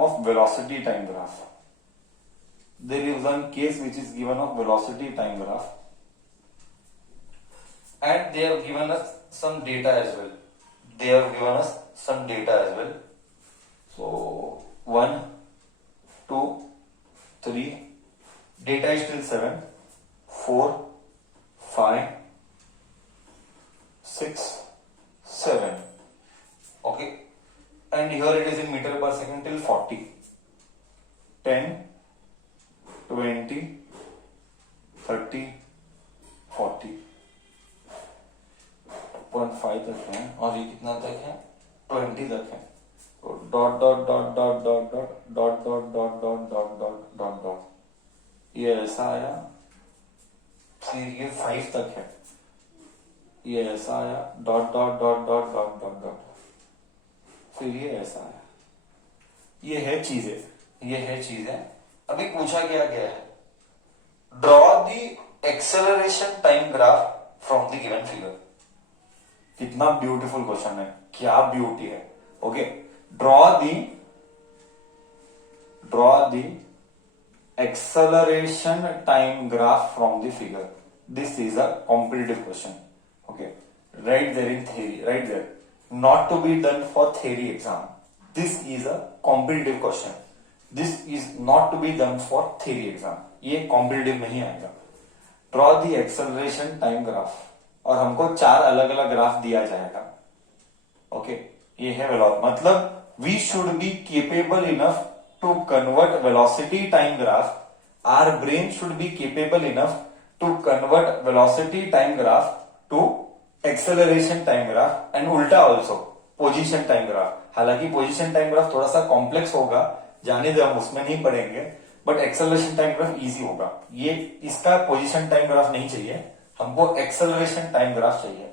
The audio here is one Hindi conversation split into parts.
of velocity time graph. There is one case which is given of velocity time graph, and they have given us some data as well. They have given us some data as well. So 1, 2, 3, data is still 7, 4, 5, 6, 7. Okay, and here it is in meter per second till 40. 10, 20, 30, 40. 0.5 तक है और ये कितना तक है 20 तक है. तो dot dot dot dot dot dot dot dot dot dot dot dot dot ये ऐसा आया. फिर ये 5 तक है, ये ऐसा आया. Dot dot dot dot dot dot dot फिर ये ऐसा आया. ये है चीजें, ये है चीजें. अभी पूछा गया है draw the acceleration time graph from the given figure. कितना ब्यूटीफुल क्वेश्चन है, क्या ब्यूटी है. Okay, draw the acceleration time graph from the figure. This is a competitive question. Okay, write there in theory, write there. Not to be done for theory exam. This is a competitive question. This is not to be done for theory exam. ये कॉम्पिटिटिव नहीं आएगा. Draw the acceleration time graph और हमको 4 अलग अलग ग्राफ दिया जाएगा. ओके, ये है वेलोसिटी. मतलब we should be capable enough to convert velocity time graph. Our brain should be capable enough to convert velocity time graph to acceleration time graph and उल्टा ऑल्सो पोजिशन टाइम ग्राफ. हालांकि पोजिशन टाइम ग्राफ थोड़ा सा कॉम्प्लेक्स होगा, जाने दो, हम उसमें नहीं पढ़ेंगे. But acceleration time graph easy होगा. ये इसका पोजिशन टाइम ग्राफ नहीं चाहिए हमको, एक्सेलरेशन टाइम ग्राफ चाहिए.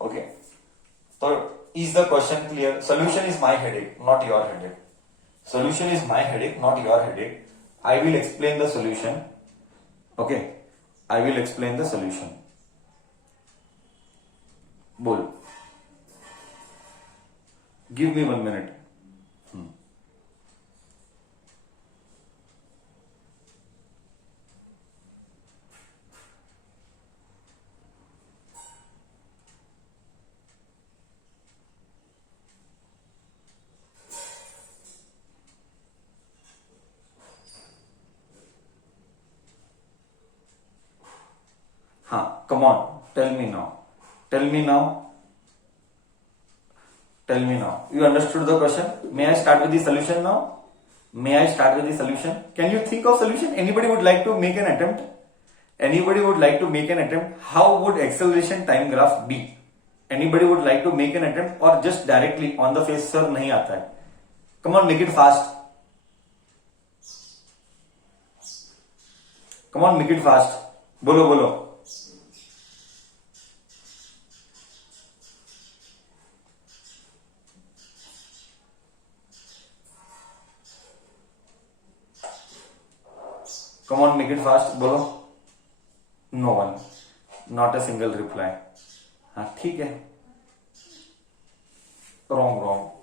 ओके, तो is the question clear? Solution is my headache, not your headache. Solution is my headache, not your headache. I will explain the solution. Okay, I will explain the solution. बोल, गिव मी 1 minute. हाँ, come on, tell me now. Tell me now. Tell me now. You understood the question? May I start with the solution now? May I start with the solution? Can you think of solution? Anybody would like to make an attempt? Anybody would like to make an attempt? How would acceleration time graph be? Anybody would like to make an attempt or just directly on the face? Sir, नहीं आता है. Come on, make it fast. Come on, make it fast. बोलो बोलो. Come on, make it fast. बोलो. No one, not a single reply. हाँ, ठीक है. Wrong.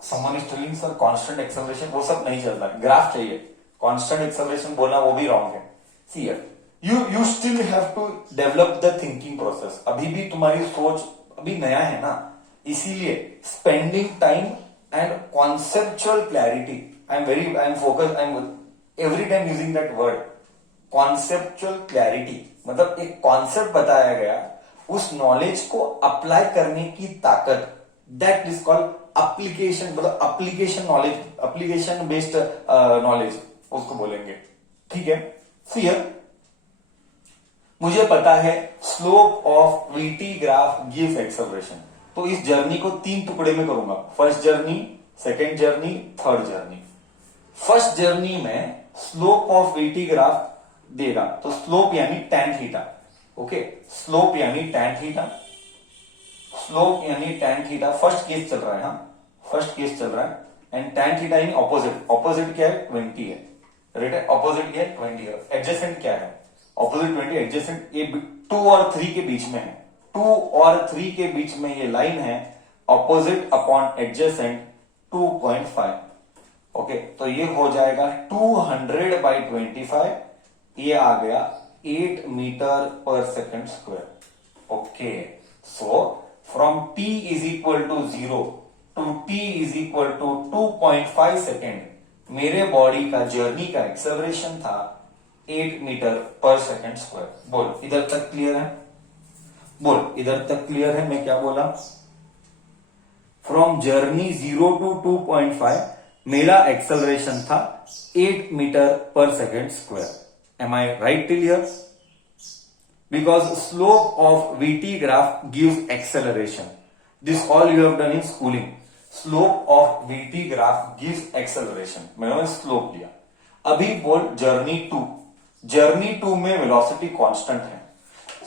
Someone is telling sir constant acceleration, वो सब नहीं चलता, ग्राफ चाहिए. Constant acceleration बोलना वो भी wrong है. See here, you still have to develop the thinking process. अभी भी तुम्हारी सोच अभी नया है ना, इसीलिए spending time and conceptual clarity. I'm focused. I'm every time using that word. Conceptual clarity मतलब एक कॉन्सेप्ट बताया गया, उस नॉलेज को अप्लाई करने की ताकत, दैट इज कॉल्ड एप्लीकेशन. मतलब application knowledge, application based knowledge उसको बोलेंगे. ठीक है. फिर मुझे पता है slope of VT graph gives acceleration. तो इस जर्नी को 3 टुकड़े में करूंगा. First journey, second journey, third journey. First journey में स्लोप ऑफ वीटी ग्राफ देगा, तो स्लोप यानी tan थीटा. ओके, स्लोप यानी tan थीटा. स्लोप यानी tan थीटा. फर्स्ट केस चल रहा है. हाँ, फर्स्ट केस चल रहा है. एंड tan थीटा यानी ऑपोजिट. ऑपोजिट क्या है? 20 है. राइट है. ऑपोजिट क्या है? 20 है. एडजेसेंट क्या है? ऑपोजिट 20. एडजेसेंट ये 2 और 3 के बीच में है. 2 और 3 के बीच में ये लाइन है. Opposite upon adjacent 2.5. ओके, तो ये हो जाएगा 200/25, ये आ गया 8 मीटर पर second square. Okay, so from t is equal to 0 to t is equal to 2.5 second मेरे बॉडी का जर्नी का एक्सेलरेशन था 8 मीटर पर सेकेंड स्क्वायर। बोल इधर तक क्लियर है? बोल इधर तक क्लियर है? मैं क्या बोला? फ्रॉम जर्नी 0 टू 2.5 मेरा एक्सेलरेशन था 8 मीटर पर second square. Am I right till here? Because slope of VT graph gives acceleration. This all you have done in schooling. Slope of VT graph gives acceleration. मैंने स्लोप लिया। अभी बोल जर्नी 2। जर्नी 2 में वेलोसिटी कांस्टेंट है।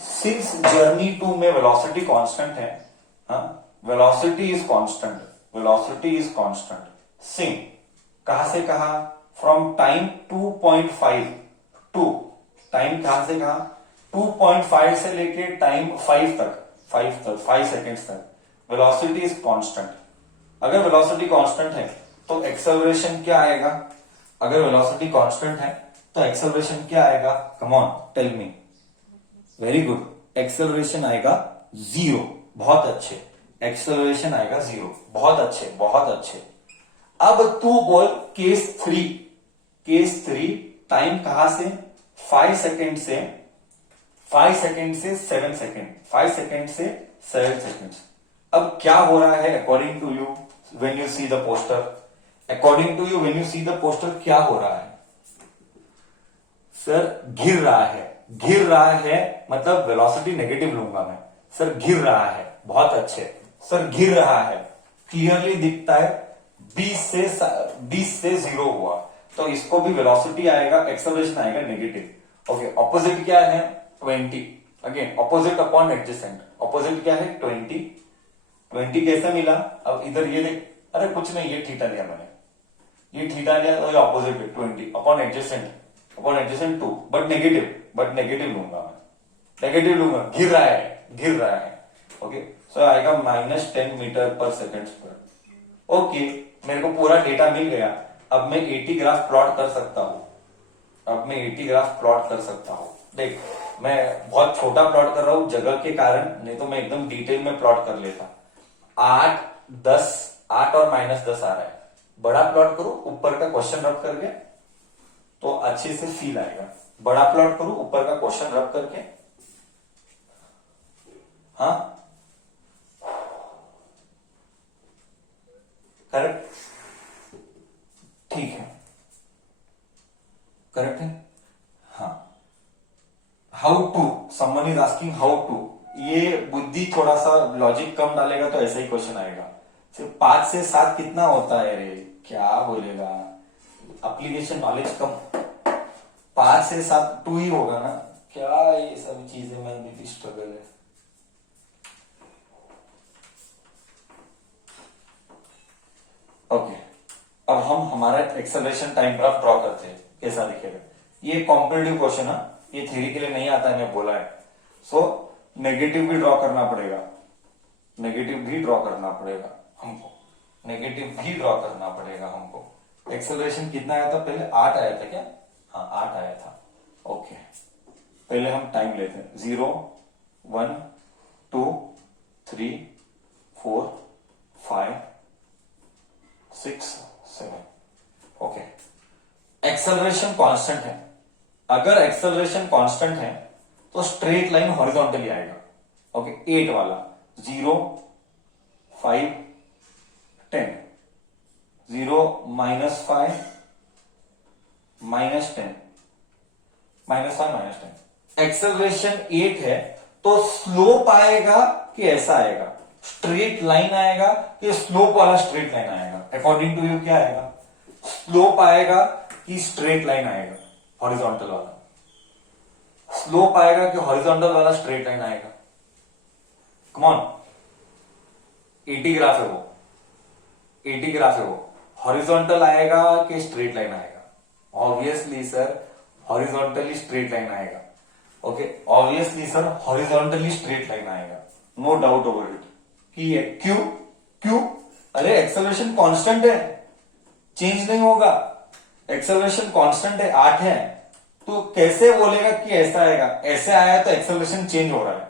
सिंस जर्नी 2 में वेलोसिटी कांस्टेंट है, velocity is constant, velocity is constant. Singh कहां से कहा? फ्रॉम टाइम 2.5 टू टाइम कहां से कहा? 2.5 से लेके टाइम 5 सेकेंड्स तक वेलोसिटी इज कांस्टेंट। अगर वेलोसिटी कांस्टेंट है तो एक्सेलरेशन क्या आएगा? अगर वेलोसिटी कांस्टेंट है तो एक्सेलरेशन क्या आएगा? Come on tell me. Very good, acceleration आएगा 0। बहुत अच्छे, एक्सेलरेशन आएगा 0। बहुत अच्छे, बहुत अच्छे। अब तू बोल केस 3। केस 3 टाइम कहां से? 5 सेकेंड से 7 सेकेंड, 5 सेकेंड से 7 सेकेंड। अब क्या हो रहा है according to you when you see the poster? According to you when you see the poster क्या हो रहा है? सर गिर रहा है। गिर रहा है मतलब वेलोसिटी नेगेटिव लूंगा मैं। सर गिर रहा है, बहुत अच्छे। सर गिर रहा है, क्लियरली दिखता है 20 से 0 हुआ, तो इसको भी वेलोसिटी आएगा, एक्सेलरेशन आएगा नेगेटिव। ओके, ऑपोजिट क्या है? 20। Again opposite upon adjacent. Opposite क्या है? 20। 20 कैसे मिला? अब इधर ये देख, अरे कुछ नहीं, ये थीटा लिया मैंने, ये थीटा लिया तो ये ऑपोजिट है 20 अपॉन एडजेसेंट 2, बट नेगेटिव लूंगा मैं, नेगेटिव लूंगा। गिर रहा है। ओके, सो आएगा -10 मीटर पर सेकेंड स्क्वायर। ओके, मेरे को पूरा डेटा मिल गया। अब मैं 80 ग्राफ प्लॉट कर सकता हूं। देख, मैं बहुत छोटा प्लॉट कर रहा हूं जगह के कारण, नहीं तो मैं एकदम डिटेल में प्लॉट कर लेता। 8 और -10 आ रहा है। बड़ा प्लॉट करो ऊपर का क्वेश्चन रब करके तो अच्छे से फील आएगा। बड़ा प्लॉट करो ऊपर का क्वेश्चन रब करके। हाँ, करेक्ट, ठीक है, करेक्ट है। हाँ, how to, someone is asking how to. ये बुद्धि थोड़ा सा लॉजिक कम डालेगा तो ऐसा ही क्वेश्चन आएगा। सिर्फ 5 से 7 कितना होता है रे? क्या बोलेगा? एप्लीकेशन नॉलेज कम। 5 से 7 2 ही होगा ना? क्या ये सब चीजें में भी स्ट्रगल है। ओके, अब हम हमारा एक्सेलरेशन टाइम ग्राफ ड्रॉ करते हैं, कैसा दिखेगा? ये कॉम्पिटिटिव क्वेश्चन है, ये थ्योरी के लिए नहीं आता है, मैं बोला है। सो नेगेटिव भी ड्रॉ करना पड़ेगा, हमको। एक्सेलरेशन कितना आया था पहले? 8 आया था क्या? हाँ, 8 आया था। ओके, पहले हम टाइम लेते हैं। 0 1 2 3 4 5 6 7। ओके, एक्सेलरेशन कांस्टेंट है। अगर एक्सेलरेशन कांस्टेंट है तो स्ट्रेट लाइन हॉरिजॉन्टली आएगा। ओके, 8 वाला 0 5 10 0 -5 -10 -5 -10। एक्सेलरेशन 8 है तो स्लोप आएगा कि ऐसा आएगा? स्ट्रेट लाइन आएगा कि स्लोप वाला स्ट्रेट लाइन आएगा? अकॉर्डिंग टू यू क्या आएगा? स्लोप आएगा कि स्ट्रेट लाइन आएगा? हॉरिजॉन्टल वाला स्लोप आएगा कि हॉरिजॉन्टल वाला स्ट्रेट लाइन आएगा? कम ऑन, 80 ग्राफ है वो, हॉरिजॉन्टल आएगा कि स्ट्रेट लाइन आएगा? Obviously sir horizontally straight line आएगा। Okay, obviously sir horizontally straight line आएगा, नो डाउट ओवर इट। क्यों? अरे एक्सेलरेशन कांस्टेंट है, चेंज नहीं होगा, एक्सेलरेशन कांस्टेंट है 8 है, तो कैसे बोलेगा कि ऐसा आएगा? ऐसे आया तो एक्सेलरेशन चेंज हो रहा है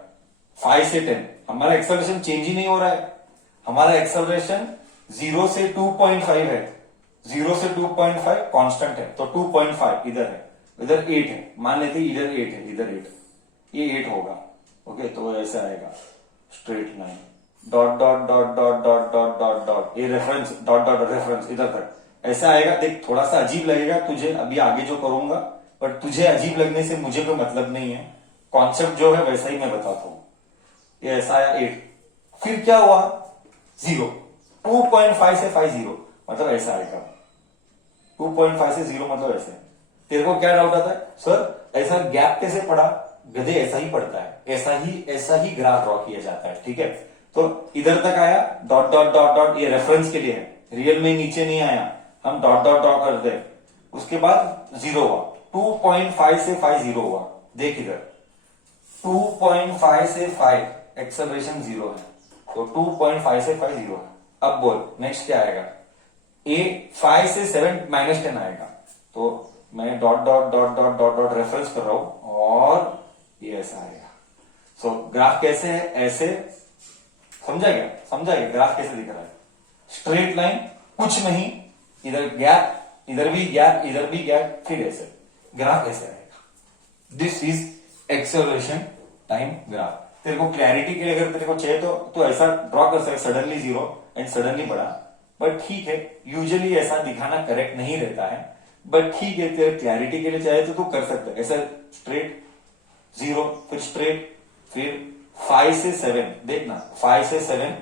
5 से 10, हमारा एक्सेलरेशन चेंज ही नहीं हो रहा है, हमारा एक्सेलरेशन 0 से 2.5 है, 0 से 2.5 कांस्टेंट है, तो 2.5 इधर है, इधर 8 है, मान लेते हैं इधर 8 है, इधर 8, ये 8 होगा। ओके, तो ऐसा आएगा straight line, dot dot dot dot dot dot dot dot, ये रेफरेंस, डॉट डॉट रेफरेंस इधर तक ऐसा आएगा। देख थोड़ा सा अजीब लगेगा तुझे अभी आगे जो करूंगा, बट तुझे अजीब लगने से मुझे कोई मतलब नहीं है, कॉन्सेप्ट जो है वैसा ही मैं बताता हूं। ये ऐसा आया 8, फिर क्या हुआ 0, 2.5 से 5 0, मतलब ऐसा आएगा 2.5 से 0, मतलब ऐसे। तेरे को क्या डाउट आता है, सर ऐसा गैप कैसे पड़ा? गधे ऐसा ही पड़ता है, ऐसा ही ग्राफ ड्रॉ किया जाता है, ठीक है। तो इधर तक आया, डॉट डॉट डॉट डॉट, ये रेफरेंस के लिए है, रियल में नीचे नहीं आया, हम डॉट डॉट डॉट करते हैं, उसके बाद 0 हुआ, 2.5 से 5 0 हुआ। देख इधर 2.5 से 5 एक्सेलरेशन 0 है, तो 2.5 से 5 0 है। अब बोल नेक्स्ट क्या आएगा? ए 5 से 7 -10 आएगा, तो मैं dot dot dot dot dot dot reference कर रहा हूं और ये ऐसा आएगा। सो ग्राफ कैसे है? ऐसे, समझा गया? समझा गया ग्राफ कैसे दिख रहा है? स्ट्रेट लाइन, कुछ नहीं, इधर गैप, इधर भी गैप, इधर भी गैप, फिर ऐसे ग्राफ ऐसे आएगा। This is acceleration time graph. तेरे को क्लैरिटी के लिए अगर तेरे को चाहिए तो ऐसा ड्रॉ कर सकते, सडनली 0 एंड सडनली बढ़ा, बट ठीक है, यूजुअली ऐसा दिखाना करेक्ट नहीं रहता है, बट ठीक है, तेरे क्लैरिटी के लिए चाहे तो तू कर सकता है ऐसा, स्ट्रेट 0, फिर स्ट्रेट, फिर 5 से 7, देखना 5 से 7,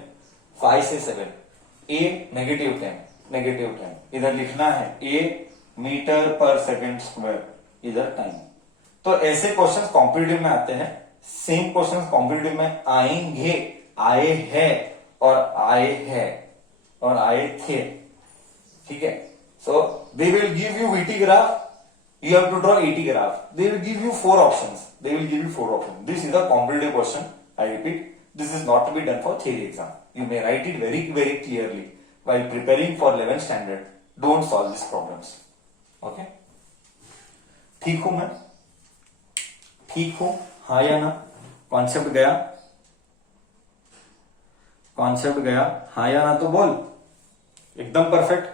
5 से 7, ए -10, इधर लिखना है ए मीटर पर सेकेंड स्क्वायर, इधर टाइम। तो ऐसे क्वेश्चंस कॉम्पिटिटिव में आते हैं, सेम क्वेश्चंस कॉम्पिटिटिव में आएंगे, आए हैं और आए हैं और आए थे, ठीक है। So they will give you VT graph, you have to draw 80 graph. They will give you 4 options. This is a competitive question. I repeat, this is not to be done for theory exam. You may write it very, very clearly while preparing for 11th standard. Don't solve these problems. Okay? ठीक हूं मैं? ठीक हूं? हाँ या ना? कॉन्सेप्ट गया? हाँ या ना तो बोल। एकदम परफेक्ट।